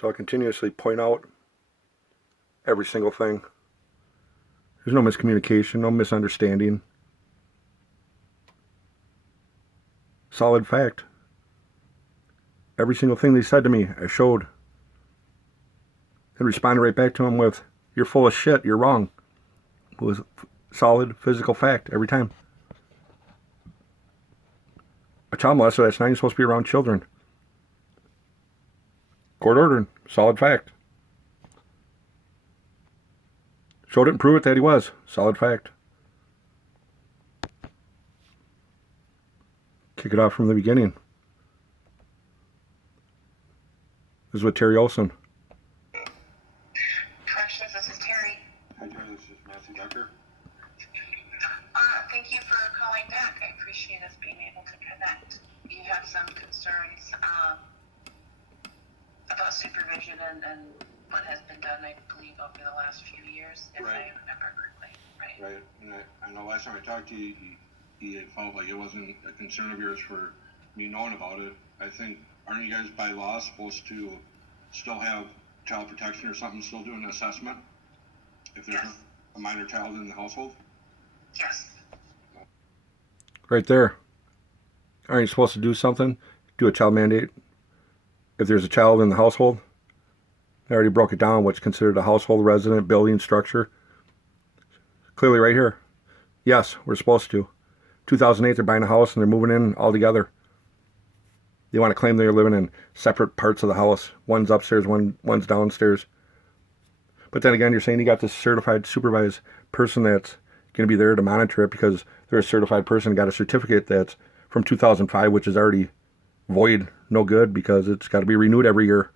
So I continuously point out every single thing. There's no miscommunication, no misunderstanding. Solid fact. Every single thing they said to me, I showed. And responded right back to them with, "You're full of shit, you're wrong." It was solid physical fact every time. A child molester, that's not even supposed to be around children. Court ordered, solid fact. Showed it and proved it that he was, solid fact. Kick it off from the beginning. This is with Terri Olson. Corrections, this is Terri. Hi, Terri, this is Matthew Becker. Thank you for calling back. I appreciate us being able to connect. You have some concerns about supervision and what has been done, I believe, over the last few years, if I remember correctly. Right. And I know last time I talked to you, you felt like it wasn't a concern of yours for me knowing about it. I think, aren't you guys by law supposed to still have child protection or something, still do an assessment if there's a minor child in the household? Yes. Right there. Aren't you supposed to do something? Do a child mandate if there's a child in the household? I already broke it down, what's considered a household resident building structure. Clearly right here. Yes, we're supposed to. 2008, they're buying a house and they're moving in all together. They want to claim they're living in separate parts of the house. One's upstairs, one's downstairs. But then again, you're saying you got this certified supervised person that's going to be there to monitor it because they're a certified person and got a certificate that's from 2005, which is already void, no good, because it's got to be renewed every year.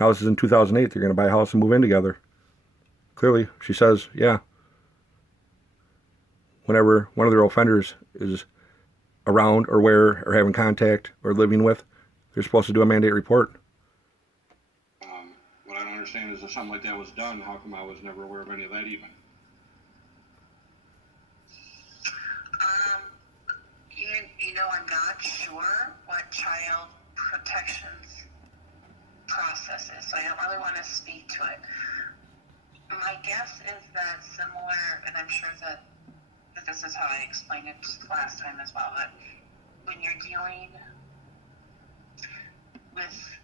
Now this is in 2008. They're going to buy a house and move in together. Clearly, she says, yeah. Whenever one of their offenders is around or where or having contact or living with, they're supposed to do a mandate report. What I don't understand is if something like that was done, how come I was never aware of any of that even? I'm not sure what child protections process is, so I don't really want to speak to it. My guess is that similar, and I'm sure that this is how I explained it last time as well, that when you're dealing with,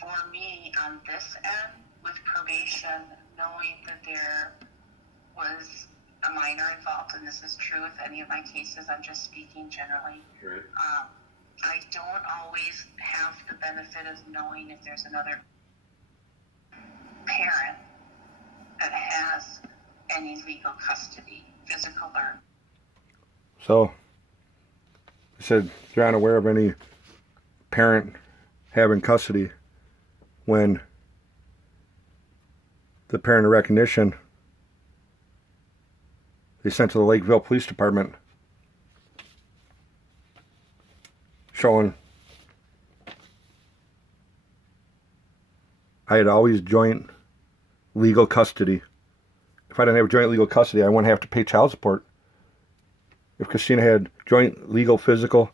for me on this end, with probation, knowing that there was a minor involved, and this is true with any of my cases, I'm just speaking generally. Right. I don't always have the benefit of knowing if there's another parent that has any legal custody, physical or. So, they said you're unaware of any parent having custody when the parent of recognition they sent to the Lakeville Police Department showing I had always joint legal custody. If I didn't have joint legal custody, I wouldn't have to pay child support. If Christina had joint legal physical,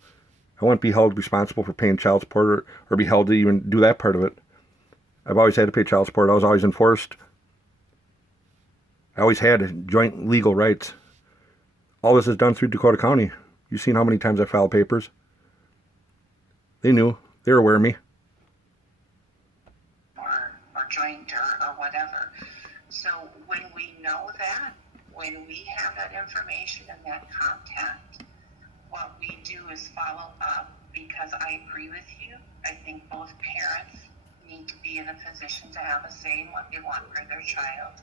I wouldn't be held responsible for paying child support or be held to even do that part of it. I've always had to pay child support. I was always enforced. I always had joint legal rights. All this is done through Dakota County. You've seen how many times I filed papers. They knew. They were aware of me. Or joint or whatever. So when we know that, when we have that information and that contact, what we do is follow up, because I agree with you. I think both parents need to be in a position to have a say in what they want for their child.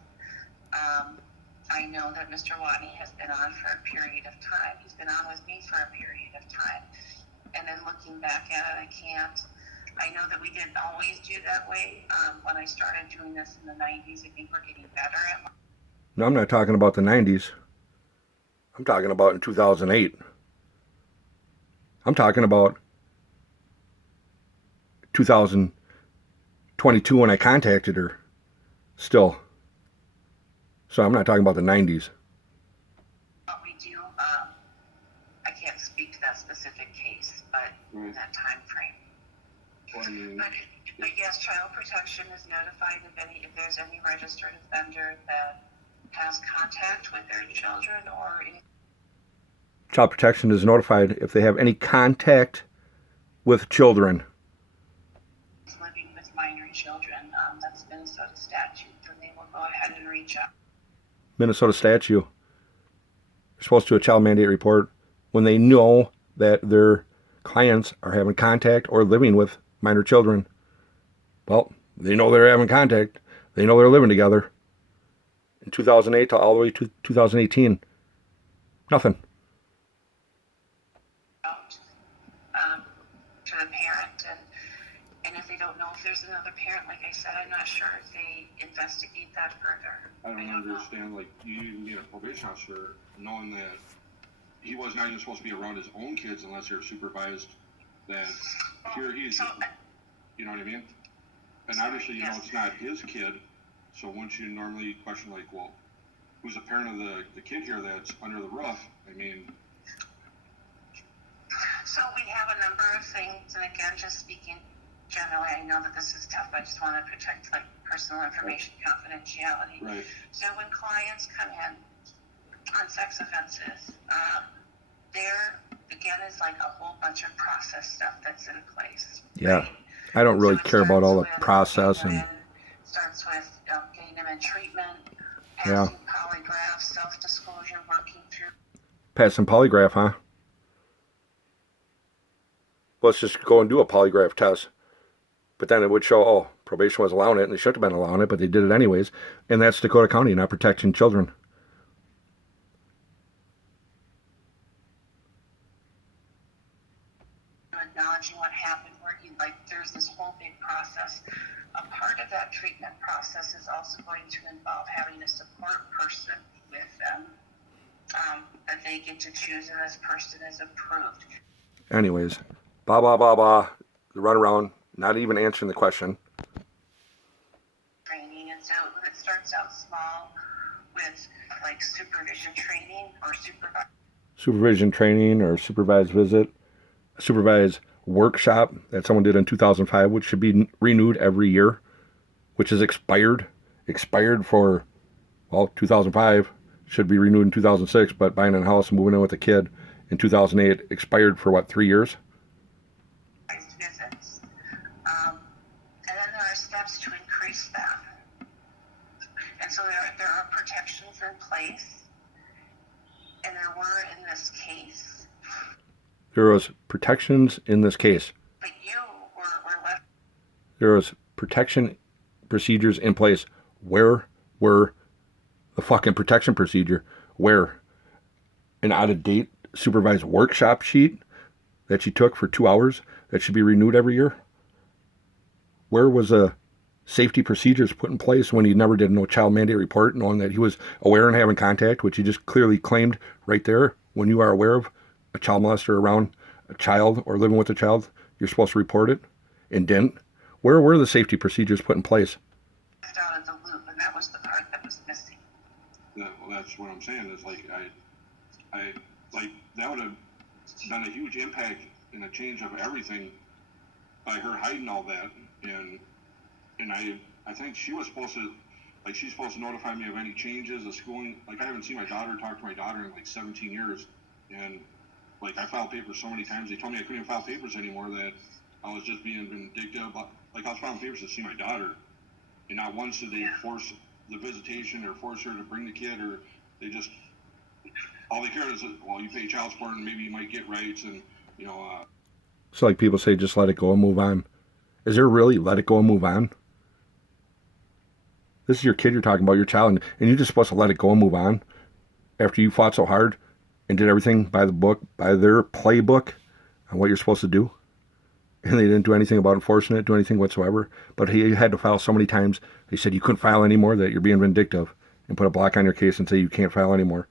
I know that Mr. Watney has been on for a period of time. He's been on with me for a period of time. And then looking back at it, I know that we didn't always do that way. When I started doing this in the 90s, I think we're getting better at it. No, I'm not talking about the 90s. I'm talking about in 2008. I'm talking about 2022 when I contacted her still. So I'm not talking about the 90s. What we do, I can't speak to that specific case, but in that time frame. Well, I mean, But yes, child protection is notified if there's any registered offender that has contact with their children or any Child protection is notified if they have any contact with children. living with minor children. That's Minnesota statute, and they will go ahead and reach out. Minnesota statute. They're supposed to do a child mandate report when they know that their clients are having contact or living with minor children. Well, they know they're having contact. They know they're living together. In 2008 to all the way to 2018, nothing. To the parent, and if they don't know if there's another parent, like I said, I'm not sure if they investigate that further. I don't understand, like, you need a probation officer knowing that he was not even supposed to be around his own kids unless they're supervised, that here he's, you know what I mean? And obviously, you know, it's not his kid, so once you normally question, like, well, who's a parent of the kid here that's under the roof? I mean... So we have a number of things, and again, just speaking generally, I know that this is tough. I just want to protect like personal information confidentiality. Right. So when clients come in on sex offenses, there again is like a whole bunch of process stuff that's in place. Yeah, right? I don't really So care about all the with process and... starts with getting them in treatment, Yeah. passing polygraphs, self-disclosure, working through... Passing polygraph, huh? Let's just go and do a polygraph test. But then it would show, oh, probation was allowing it, and they should have been allowing it, but they did it anyways. And that's Dakota County not protecting children. Acknowledging what happened, working, like there's this whole big process. A part of that treatment process is also going to involve having a support person with them that they get to choose, and this person is approved. Anyways, blah, blah, blah, blah. They run around, not even answering the question. Training, and so it starts out small with like supervision training or Supervision training or supervised visit. A supervised workshop that someone did in 2005, which should be renewed every year, which is expired. Expired for, well, 2005. Should be renewed in 2006, but buying a house and moving in with a kid in 2008 expired for, what, 3 years? visits. And then there are steps to increase that. And so there are protections in place. And there were in this case. There was protections in this case. But you were left. There was protection procedures in place. Where were the fucking protection procedure? Where? An out-of-date supervised workshop sheet that you took for 2 hours that should be renewed every year? Where was a safety procedures put in place when he never did no child mandate report, knowing that he was aware and having contact, which he just clearly claimed right there? When you are aware of a child molester around a child or living with a child, you're supposed to report it and didn't. Where were the safety procedures put in place? Out of the loop, and that was the part that was missing. Well, that's what I'm saying, is like, I like, that would have been a huge impact and a change of everything by her hiding all that, and I think she was supposed to, like, she's supposed to notify me of any changes of schooling. Like, I haven't seen my daughter, talk to my daughter in like 17 years, and like, I filed papers so many times, they told me I couldn't even file papers anymore, that I was just being vindictive. Like, I was filing papers to see my daughter, and not once did they force the visitation or force her to bring the kid, or they just, all they care is, well, you pay child support and maybe you might get rights, and, you know. So like people say, just let it go and move on. Is there really let it go and move on? This is your kid you're talking about, your child, and you're just supposed to let it go and move on after you fought so hard and did everything by the book, by their playbook on what you're supposed to do. And they didn't do anything about enforcing it, do anything whatsoever. But he had to file so many times. They said you couldn't file anymore, that you're being vindictive, and put a block on your case and say you can't file anymore.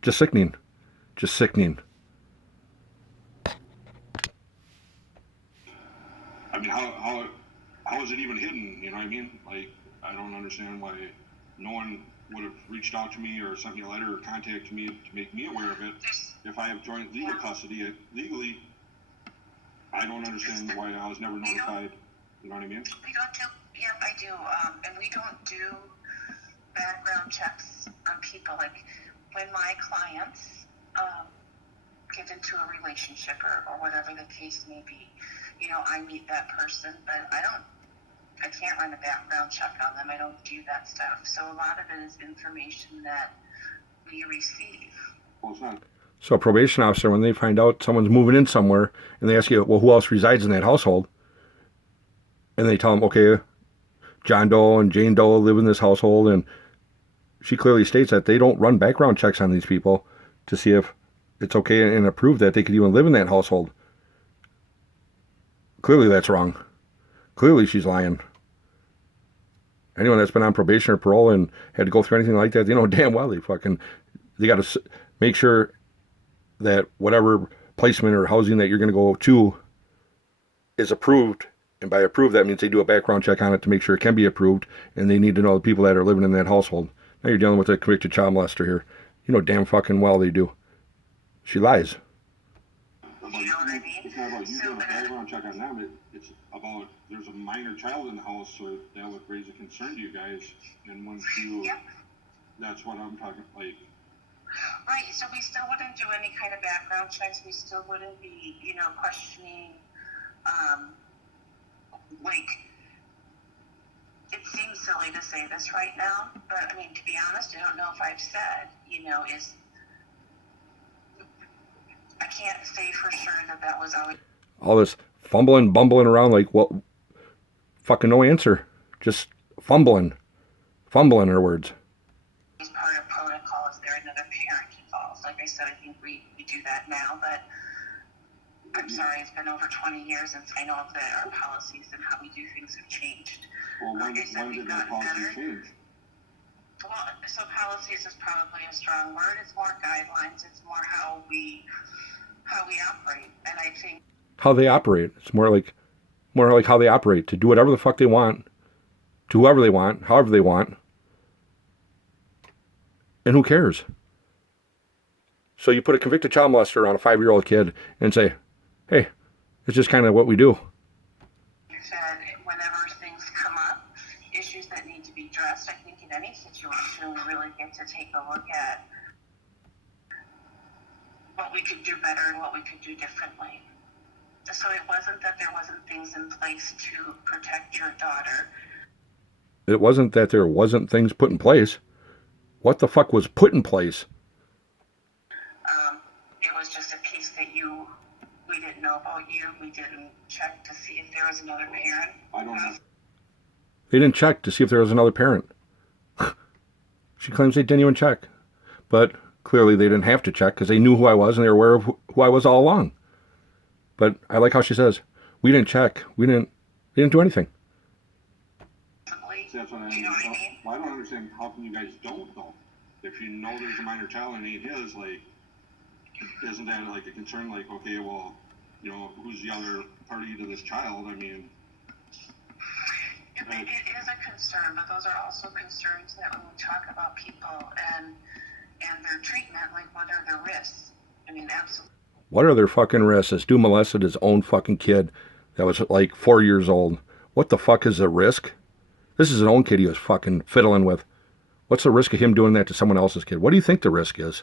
Just sickening. Just sickening. I mean, how is it even hidden? You know what I mean? Like, I don't understand why no one would have reached out to me or sent me a letter or contacted me to make me aware of it. If I have joint legal custody, legally, I don't understand why I was never notified. You know what I mean? We don't do, yep, I do. And we don't do background checks on people. Like when my clients get into a relationship or whatever the case may be, you know, I meet that person, but I can't run a background check on them. I don't do that stuff. So a lot of it is information that we receive. Well, it's not. So a probation officer, when they find out someone's moving in somewhere and they ask you, well, who else resides in that household? And they tell them, okay, John Doe and Jane Doe live in this household. And she clearly states that they don't run background checks on these people to see if it's okay and approve that they could even live in that household. Clearly that's wrong. Clearly she's lying. Anyone that's been on probation or parole and had to go through anything like that, they know damn well they got to make sure that whatever placement or housing that you're going to go to is approved. And by approved, that means they do a background check on it to make sure it can be approved. And they need to know the people that are living in that household. Now you're dealing with a convicted child molester here. You know damn fucking well they do. She lies. You know what I mean? It's not about you doing a background check on them. It's about there's a minor child in the house, so that would raise a concern to you guys. And once you, Yep. that's what I'm talking like. Right, so we still wouldn't do any kind of background checks. We still wouldn't be, you know, questioning, like, it seems silly to say this right now, but I mean, to be honest, I don't know if I've said, you know, I can't say for sure that was always. All this fumbling, bumbling around like, well, fucking no answer. Just fumbling in her words. Part of protocol. Is there another parent involved? Like I said, I think we do that now, but I'm sorry, it's been over 20 years since I know that our policies and how we do things have changed. Well, Like I said, when we've did that gotten policy better. change? Well, so policies is probably a strong word. It's more guidelines. It's more how we operate. And I think How they operate. It's more like how they operate, to do whatever the fuck they want, to whoever they want, however they want. And who cares? So you put a convicted child molester on a 5-year-old kid and say, hey, it's just kind of what we do. you said whenever things come up, issues that need to be addressed, I think in any situation we really get to take a look at what we could do better and what we could do differently. So it wasn't that there wasn't things in place to protect your daughter. It wasn't that there wasn't things put in place. What the fuck was put in place? It was just a piece that we didn't know about you. We didn't check to see if there was another parent. I don't know. They didn't check to see if there was another parent. She claims they didn't even check. But clearly they didn't have to check because they knew who I was and they were aware of who I was all along. But I like how she says, we didn't check. We didn't do anything. See, that's what You know what I mean? Well, I don't understand how come you guys don't know. If you know there's a minor child and it ain't his, like, isn't that like a concern? Like, okay, well, you know, who's the other party to this child? I mean, It is a concern, but those are also concerns that when we talk about people and their treatment, like what are the risks? I mean, absolutely. What are their fucking risks? This dude molested his own fucking kid that was like 4 years old. What the fuck is the risk? This is his own kid he was fucking fiddling with. What's the risk of him doing that to someone else's kid? What do you think the risk is?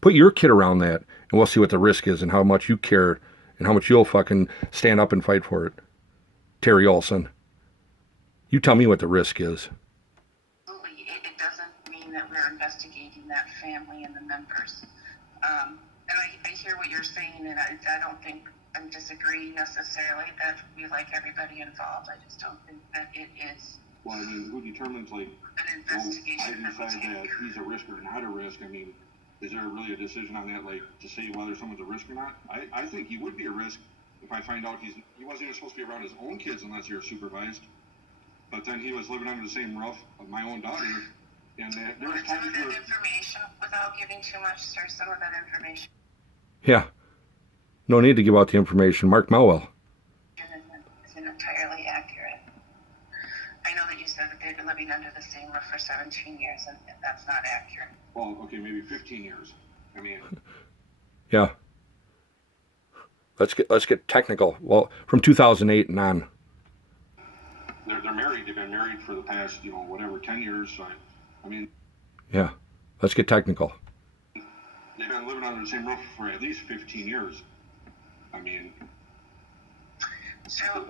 Put your kid around that, and we'll see what the risk is and how much you care and how much you'll fucking stand up and fight for it. Terri Olson. You tell me what the risk is. Absolutely. It doesn't mean that we're investigating that family and the members. And I hear what you're saying, and I don't think I'm disagreeing necessarily that we like everybody involved. I just don't think that it is well, I mean, who determines, like, an well, I investigation that we decide that take. he's a risk or not a risk? I mean, is there really a decision on that, like, to say whether someone's a risk or not? I think he would be a risk if I find out he wasn't even supposed to be around his own kids unless he was supervised. But then he was living under the same roof of my own daughter, and there was Some times of that where information, without giving too much, sir, some of that information Yeah. No need to give out the information. Mark Melwell. isn't entirely accurate. I know that you said that they've been living under the same roof for 17 years, and that's not accurate. well, okay, maybe 15 years. I mean, Yeah. let's get technical. Well, from 2008 and on. They're married. They've been married for the past, 10 years. So I mean, Yeah, let's get technical. they've been living under the same roof for at least 15 years. I mean, So,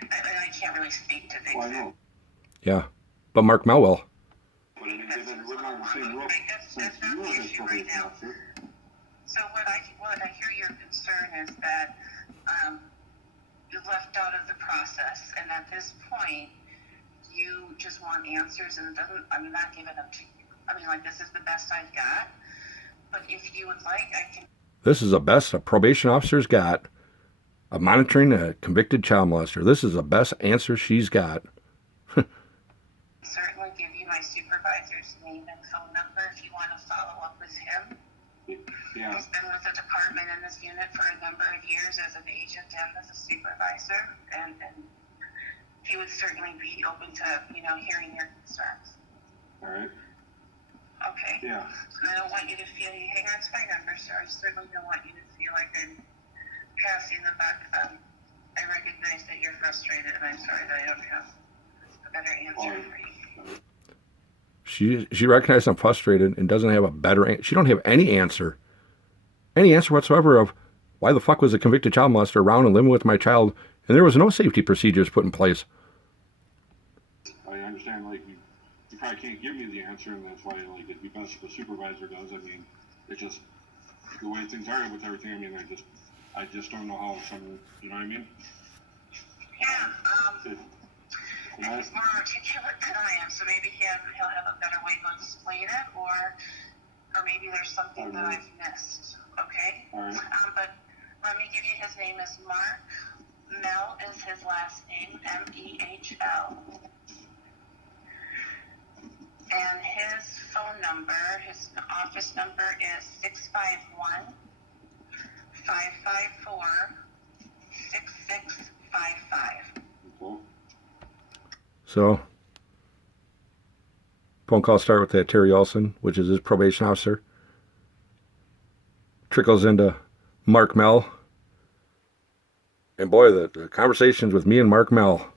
I can't really speak to things. well, I know. Yeah, but Mark Melwell. But I mean, they've been living under the same roof since you were his probation officer. So what I hear your concern is that you're left out of the process, and at this point, you just want answers, and I'm not giving them to you. I mean, like, this is the best I've got, but if you would like, I can. This is the best a probation officer's got of monitoring a convicted child molester. This is the best answer she's got. Certainly give you my supervisor's name and phone number if you want to follow up with him. Yeah. He's been with the department in this unit for a number of years as an agent and as a supervisor, and he would certainly be open to, hearing your concerns. All right. Okay. Yeah. And I don't want you to feel, hey, that's my number, sir. I certainly don't want you to feel like I'm passing the buck. I recognize that you're frustrated, and I'm sorry that I don't have a better answer for you. She recognizes I'm frustrated and doesn't have a better. She don't have any answer whatsoever of why the fuck was a convicted child molester around and living with my child, and there was no safety procedures put in place. I understand, like, you probably can't give me the answer, and that's why, like, it'd be best if the supervisor does. I mean, it's just the way things are with everything. I mean, I just don't know how some, you know what I mean? Yeah, he's more articulate than I am, so maybe he'll have a better way to explain it, or maybe there's something that I've missed. Okay. All right. But let me give you his name is Mark. Mel is his last name, Mehl. And his phone number, his office number is 651-554-6655. Cool. So, phone call start with that Terri Olson, which is his probation officer. Trickles into Mark Mel. And boy, the conversations with me and Mark Mel.